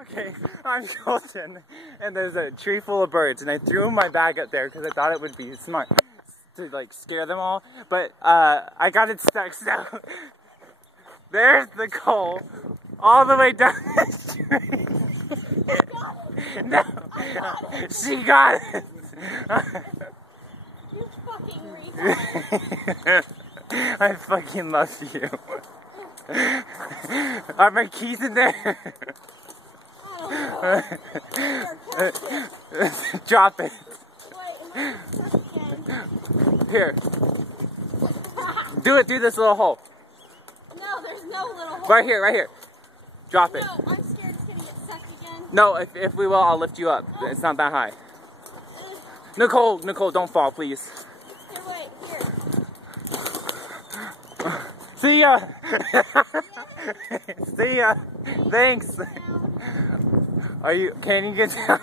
Okay, I'm Colton, and there's a tree full of birds, and I threw my bag up there because I thought it would be smart to like scare them all, but I got it stuck, so there's the coal all the way down the street. No, she got it. You fucking retard. I fucking love you. Are my keys in there? Drop it. Wait, Here. Do it through this little hole. no, there's no little hole. Right here. Drop it. No, I'm scared it's gonna get stuck again. No, if we will, I'll lift you up. It's not that high. Nicole, don't fall, please. Here, wait, here. See ya. See ya. Thanks. Can you get down?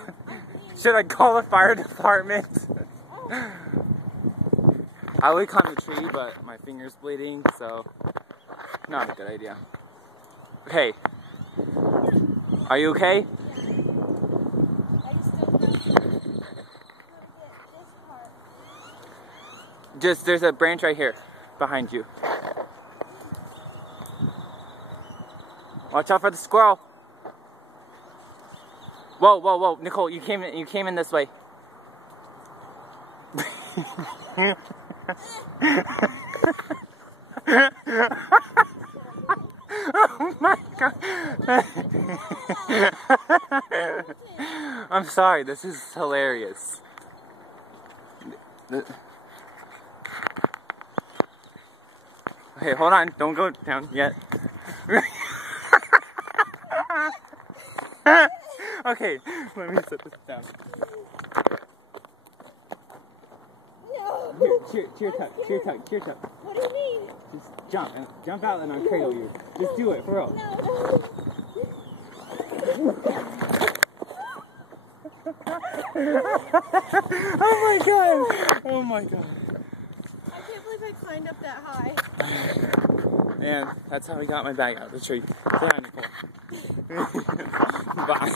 Should I call the fire department? I would climb the tree, but my finger's bleeding, so not a good idea. Okay. Are you okay? I just don't know how to get this part. There's a branch right here, behind you. Watch out for the squirrel. Whoa, Nicole, you came in this way. Oh my god. I'm sorry, this is hilarious. Okay, hold on, don't go down yet. Okay, let me set this down. No. Cheer tuck. What do you mean? Just jump out and I'll cradle you. Just do it, for real. No. Oh my god. I can't believe I climbed up that high. And that's how we got my bag out of the tree. Bye.